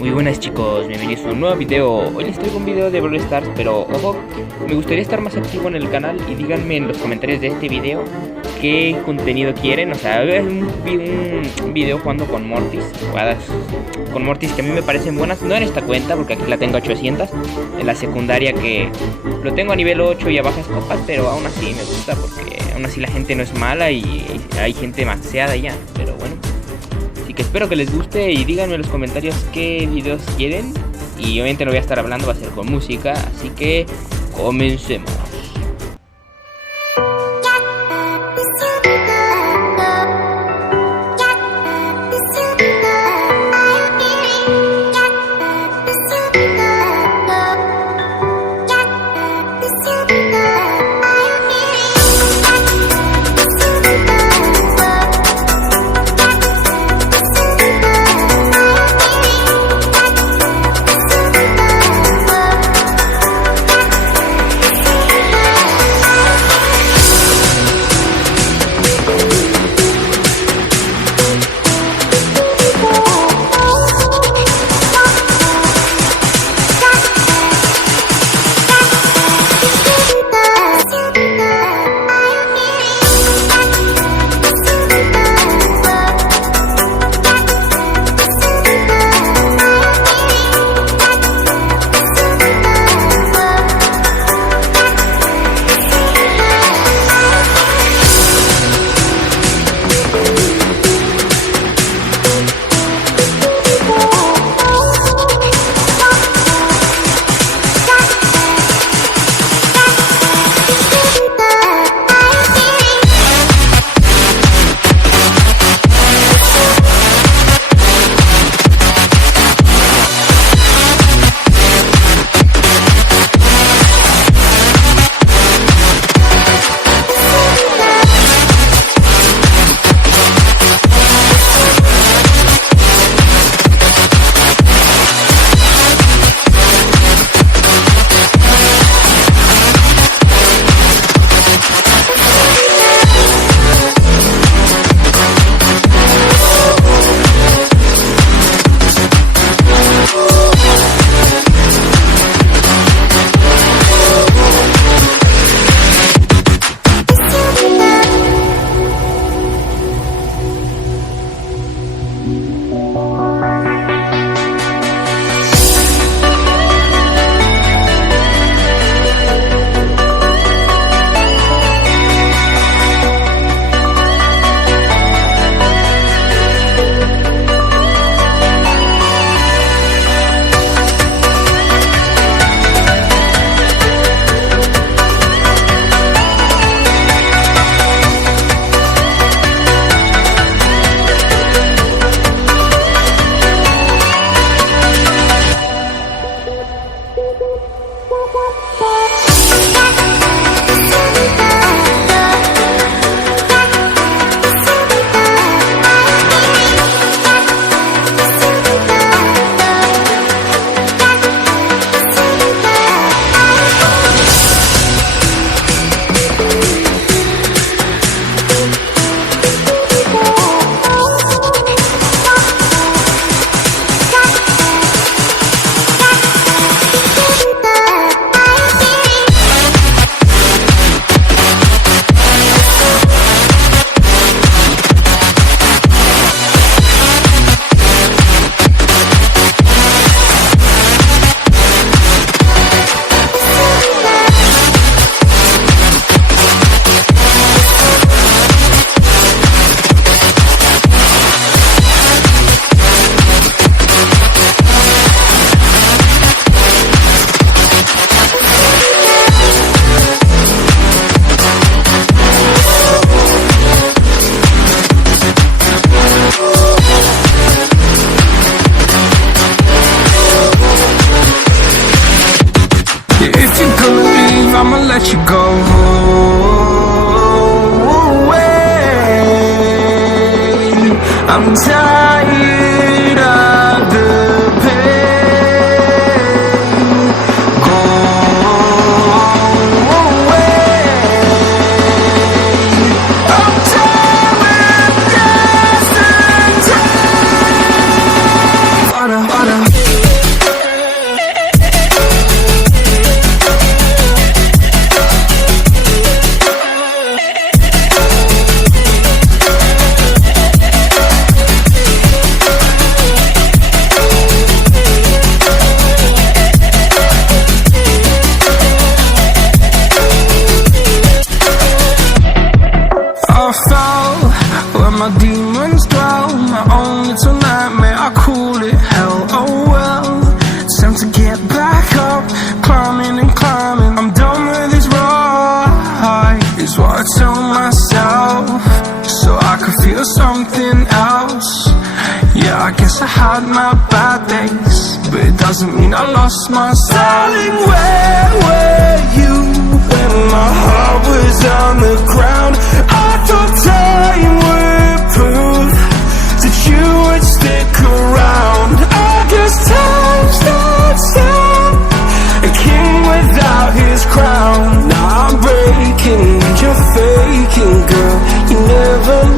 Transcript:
Muy buenas chicos, bienvenidos a un nuevo video. Hoy les traigo un video de Brawl Stars, pero ojo, me gustaría estar más activo en el canal y díganme en los comentarios de este video qué contenido quieren. O sea, un video jugando con Mortis, jugadas con Mortis que a mí me parecen buenas, no en esta cuenta porque aquí la tengo a 800, en la secundaria que lo tengo a nivel 8 y a bajas copas, pero aún así me gusta porque aún así la gente no es mala y hay gente maxeada ya, pero bueno. Que espero que les guste y díganme en los comentarios qué videos quieren. Y obviamente no voy a estar hablando, va a ser con música, así que comencemos. had my bad days, but it doesn't mean I lost my style. Darling, where were you when my heart was on the ground? I thought time would prove that you would stick around. I guess time stood still, a king without his crown. Now I'm breaking and you're faking, girl. You never